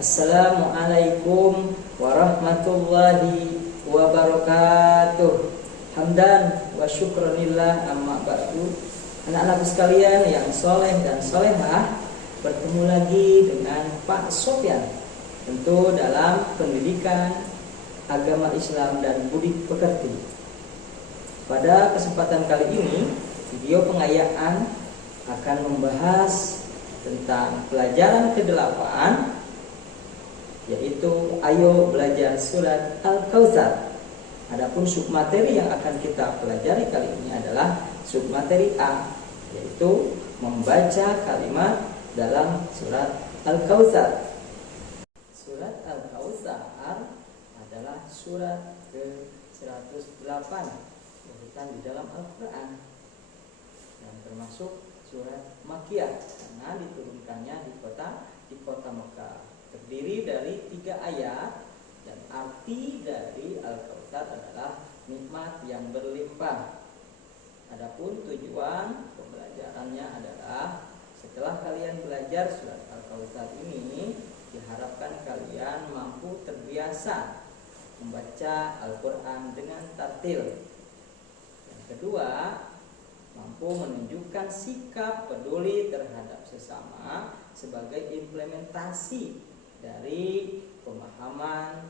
Assalamualaikum warahmatullahi wabarakatuh. Hamdan wa syukranillah, amma ba'du. Anak-anakku sekalian yang soleh dan solehah, bertemu lagi dengan Pak Sofyan, tentu dalam pendidikan agama Islam dan budi pekerti. Pada kesempatan kali ini, video pengayaan akan membahas tentang pelajaran ke-8, yaitu ayo belajar surat Al-Kautsar. Adapun submateri yang akan kita pelajari kali ini adalah submateri A, yaitu membaca kalimat dalam surat Al-Kautsar. Surat Al-Kautsar adalah surat ke-108 urutan di dalam Al-Quran, dan termasuk surat Makkiyah karena diturunkannya di kota Mekah. Terdiri dari 3 ayat, dan arti dari Al-Kautsar adalah nikmat yang berlimpah. Adapun tujuan pembelajarannya adalah setelah kalian belajar surat Al-Kautsar ini, diharapkan kalian mampu terbiasa membaca Al-Quran dengan tartil. Yang kedua, mampu menunjukkan sikap peduli terhadap sesama sebagai implementasi dari pemahaman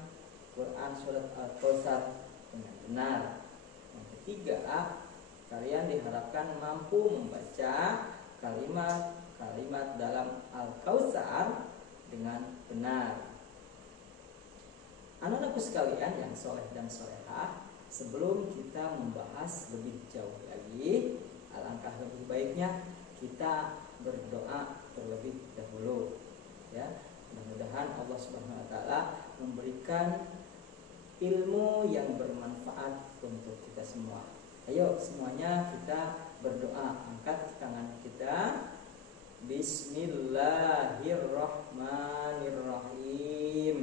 Quran surat Al-Kautsar dengan benar. Yang ketiga, kalian diharapkan mampu membaca kalimat-kalimat dalam Al-Kautsar dengan benar. Anak-anakku sekalian yang soleh dan solehah, sebelum kita membahas lebih jauh lagi, alangkah lebih baiknya kita berdoa terlebih dahulu, ya. Mudah-mudahan Allah Subhanahu wa taala memberikan ilmu yang bermanfaat untuk kita semua. Ayo semuanya kita berdoa, angkat tangan kita. Bismillahirrahmanirrahim.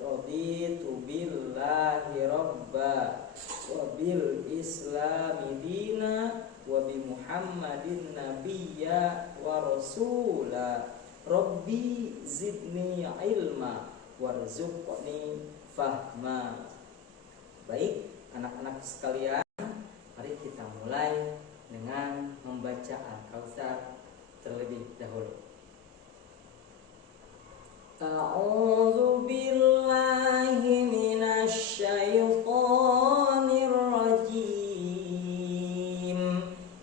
Raditu billahi rabba wa bil islami dina wa bi Muhammadin nabiyya wa rasula. Rabbi zidni ilma warzuqni fahma. Baik, anak-anak sekalian, mari kita mulai dengan membaca Al-Kautsar terlebih dahulu. A'udzu billahi minasy syaithanir rajim.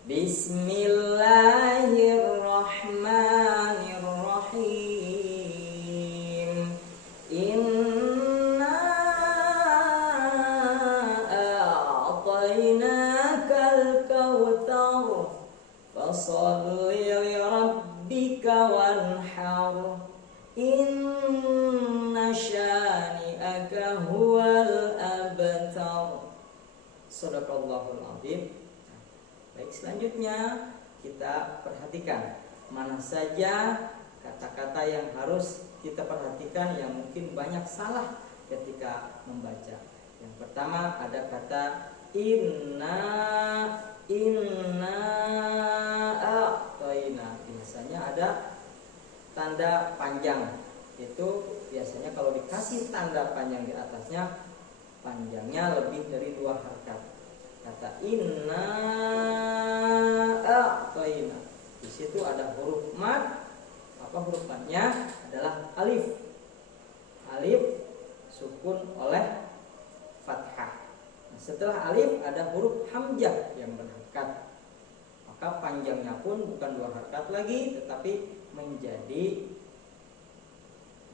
Bismillahirrahmanirrahim. Inna a'tainakal kautsar fasholli li rabbika wanhar. Inna syani'aka huwal abtar. Shadaqallahul azim. Baik, selanjutnya kita perhatikan mana saja kata-kata yang harus kita perhatikan yang mungkin banyak salah ketika membaca. Yang pertama ada kata inna a'tayna. Biasanya ada tanda panjang. Itu biasanya kalau dikasih tanda panjang di atasnya, panjangnya lebih dari 2 harakat. Kata inna a'tayna, di situ ada huruf mad. Apa huruf madnya? Adalah alif. Alif sukun oleh fathah. Nah, setelah alif ada huruf hamzah yang berharakat. Maka panjangnya pun bukan 2 harakat lagi, tetapi menjadi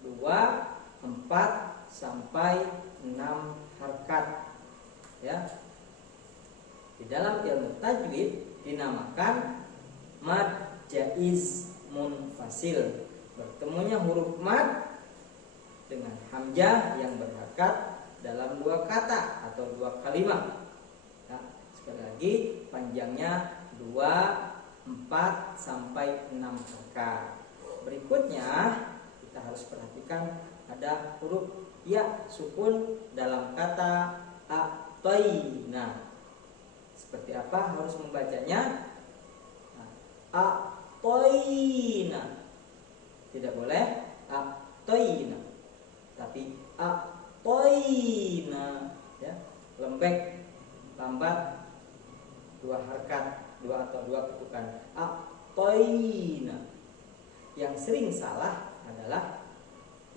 2, 4 sampai 6 harakat, ya. Di dalam ilmu tajwid dinamakan mad jaiz munfasil. Bertemunya huruf mad dengan hamzah yang berharakat dalam 2 kata atau 2 kalimat. Nah, sekali lagi panjangnya 2, 4 sampai 6 harakat. Berikutnya kita harus perhatikan ada huruf ya sukun dalam kata a'tayna. Seperti apa harus membacanya? A'tayna. Tidak boleh a'tayna.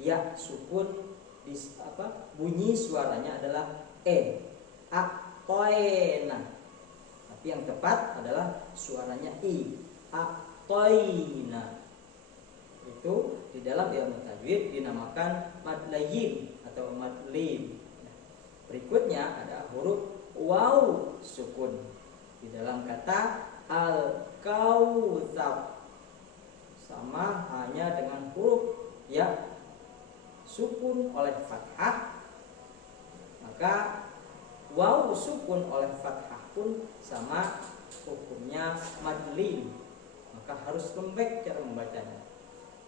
ya sukun bunyi suaranya adalah atoina, tapi yang tepat adalah suaranya atoina. Itu di dalam ilmu tajwid dinamakan mad layyin atau mad lim. Berikutnya ada huruf waw sukun di dalam kata al-kautsar, sama hanya dengan huruf ya sukun oleh fathah, maka waw sukun oleh fathah pun sama hukumnya mad lim, maka harus lembek cara membacanya.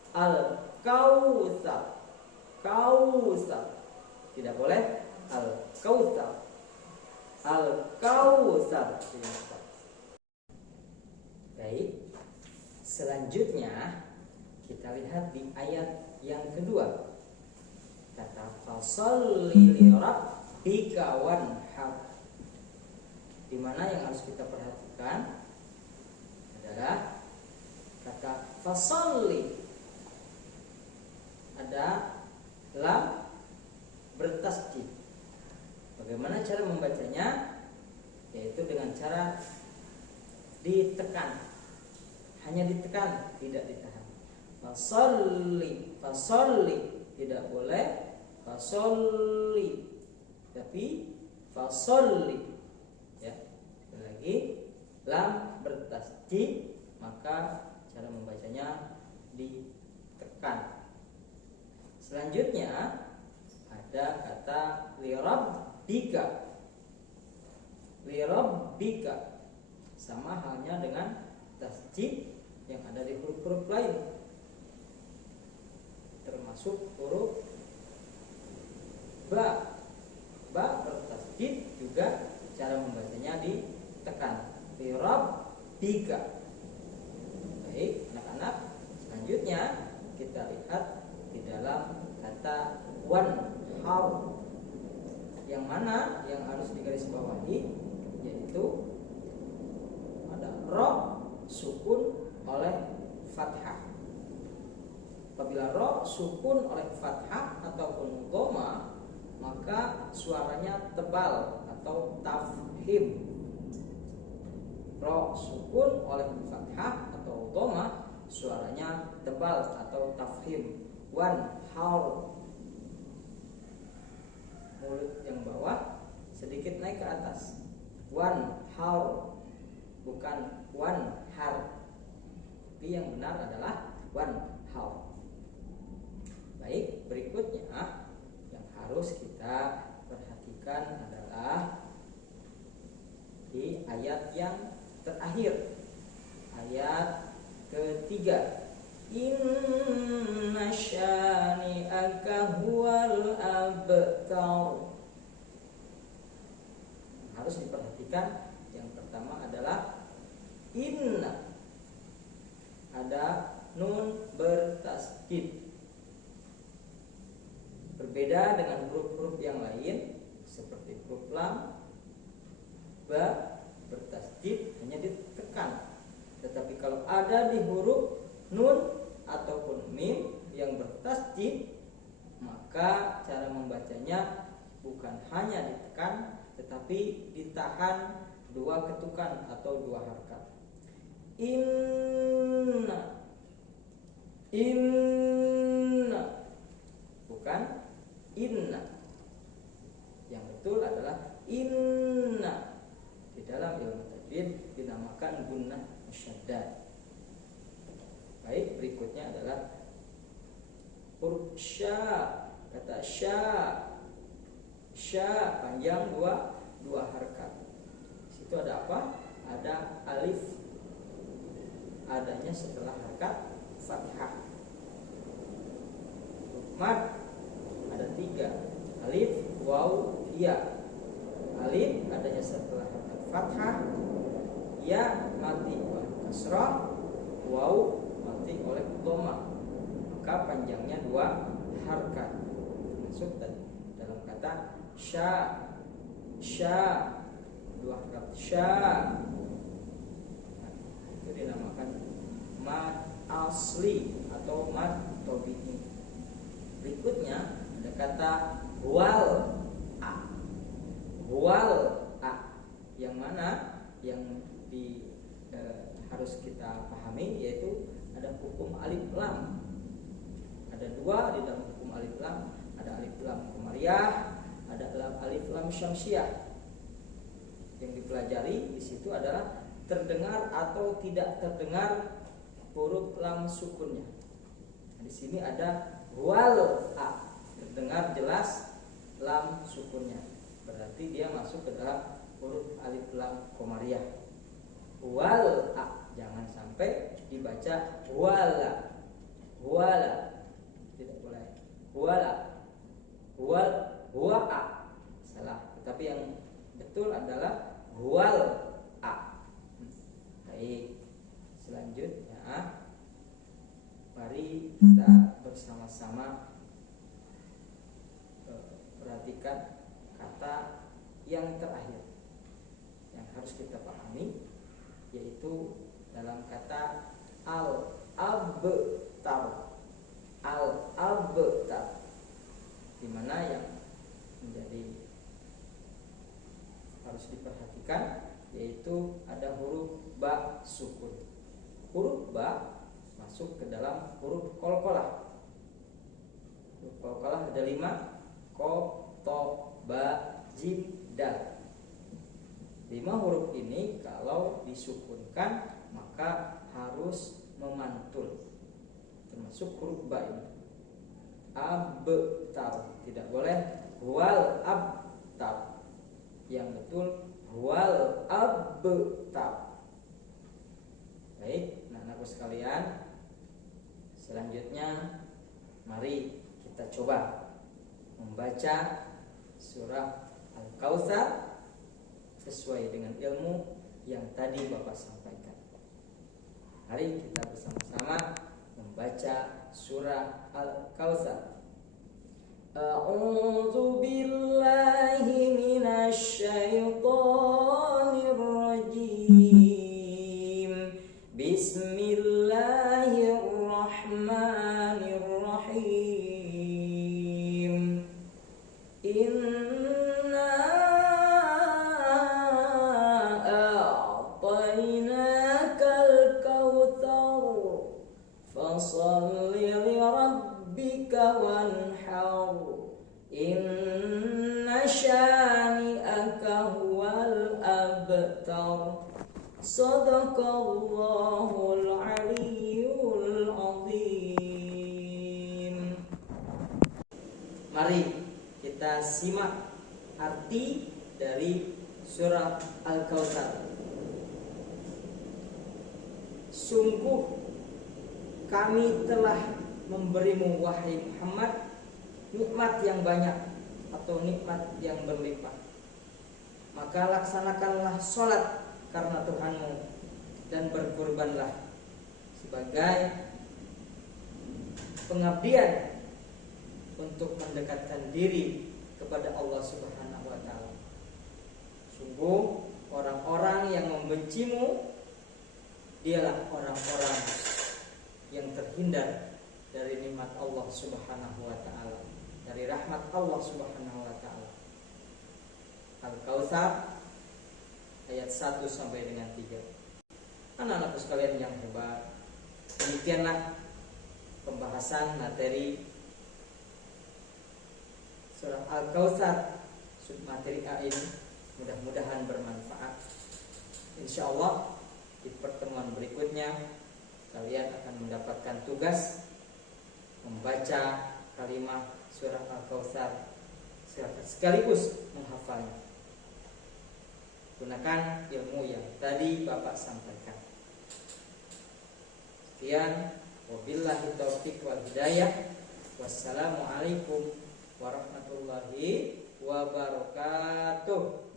Al-kautsar, kautsar, tidak boleh al-kautsar, al-kautsar. Baik, selanjutnya kita lihat di ayat yang kedua, kata fasholli li rabbika wanhar. Di mana yang harus kita perhatikan adalah kata fasholli, ada lam bertasdid. Bagaimana cara membacanya? Yaitu dengan cara ditekan, hanya ditekan, tidak ditahan. Fasholli, fasholli, tidak boleh fasholli, tapi fasholli. Ya, sekali lagi lam bertasdid, maka cara membacanya ditekan. Selanjutnya ada kata lirabbika, lirabbika, sama halnya dengan tasdid yang ada di huruf-huruf lain, termasuk huruf ba. Ba bertasdid juga cara membacanya ditekan, lirabbika. Baik anak-anak, selanjutnya kita lihat di dalam kata wanhar, yang mana yang harus digarisbawahi, yaitu ada ro sukun oleh fathah. Apabila ro sukun oleh fathah ataupun dhamma, maka suaranya tebal atau tafhim. Ro sukun oleh fathah atau dhamma, suaranya tebal atau tafhim. Wanhar, mulut yang bawah sedikit naik ke atas. Wanhar, bukan wanhar, tapi yang benar adalah wanhar. Baik, berikutnya yang harus kita perhatikan adalah di ayat yang terakhir, ayat ketiga, inna syani'aka huwal abtar. Harus diperhatikan, yang pertama adalah inna, ada nun bertasdid. Berbeda dengan huruf-huruf yang lain seperti huruf lam, ba bertasdid hanya ditekan. Tetapi kalau ada di huruf nun ataupun mim yang bertasdid, maka cara membacanya bukan hanya ditekan, tetapi ditahan dua ketukan atau dua harakat. Inna, inna, bukan inna. Yang betul adalah inna. Di dalam ilmu tajwid dinamakan gunnah musyaddah. Baik, berikutnya adalah huruf sya. Kata sya, sya panjang dua harakat. Di situ ada apa? Ada alif, adanya setelah harakat fathah. Huruf mad ada 3, alif, waw, ya. Alif adanya setelah harakat fathah, ya mati oleh kasrah, waw mati oleh dhamma, maka panjangnya 2 harakat. Masuk dalam kata sya, sya 2 harakat sya. Nah, itu dinamakan mad asli atau mad tabi'i. Berikut wal a. Wal a. Yang mana yang harus kita pahami yaitu ada hukum alif lam. Ada dua di dalam hukum alif lam, ada alif lam qamariyah, ada alif lam syamsiyah. Yang dipelajari di situ adalah terdengar atau tidak terdengar huruf lam sukunnya. Nah, di sini ada wal a, terdengar jelas lam sukunnya. Berarti dia masuk ke dalam huruf alif lam qamariyah. Wal a, jangan sampai dibaca wala. Wala. Tidak boleh. Wala. Huwa a. Salah. Tetapi yang betul adalah wal a. Baik. Selanjutnya mari kita bersama-sama perhatikan kata yang terakhir yang harus kita pahami, yaitu dalam kata al-abtar. Al-abtar, di mana yang menjadi harus diperhatikan yaitu ada huruf ba sukun. Huruf ba masuk ke dalam huruf qalqalah. Huruf qalqalah ada 5: qaf, ta, ba, jim, dal. 5 huruf ini kalau disukunkan maka harus memantul, termasuk huruf ba ini. Abtar, tidak boleh wal abtar. Yang betul wal abtar. Baik, anak-anakku sekalian, selanjutnya mari kita coba membaca surah Al-Kautsar sesuai dengan ilmu yang tadi Bapak sampaikan. Mari kita bersama-sama membaca surah Al-Kautsar. A'udzu billahi minasy syaithanir rajim. Bismillahirrahmanirrahim. Inna a'tainakal kautsar fashalli li rabbika wanhar. Inna syani'aka huwal abtar. Sadaqallahul aliyyul azim. Mari kita simak arti dari surah Al-Kautsar. Sungguh kami telah memberimu wahai Muhammad nikmat yang banyak atau nikmat yang berlimpah. Maka laksanakanlah sholat karena Tuhanmu dan berkorbanlah sebagai pengabdian untuk mendekatkan diri kepada Allah Subhanahu wa taala. Sungguh orang-orang yang membencimu dialah orang-orang yang terhindar dari nikmat Allah Subhanahu wa taala, dari rahmat Allah Subhanahu wa taala. Al-Kautsar ayat 1 sampai dengan 3. Anak-anakku sekalian yang hebat, demikianlah pembahasan materi surah Al-Kautsar, materi A ini. Mudah-mudahan bermanfaat. Insyaallah di pertemuan berikutnya kalian akan mendapatkan tugas membaca kalimat surah Al-Kautsar sekaligus menghafalnya. Gunakan ilmu yang tadi Bapak sampaikan. Sekian, wabillahi taufiq wal hidayah. Wassalamualaikum warahmatullahi wabarakatuh.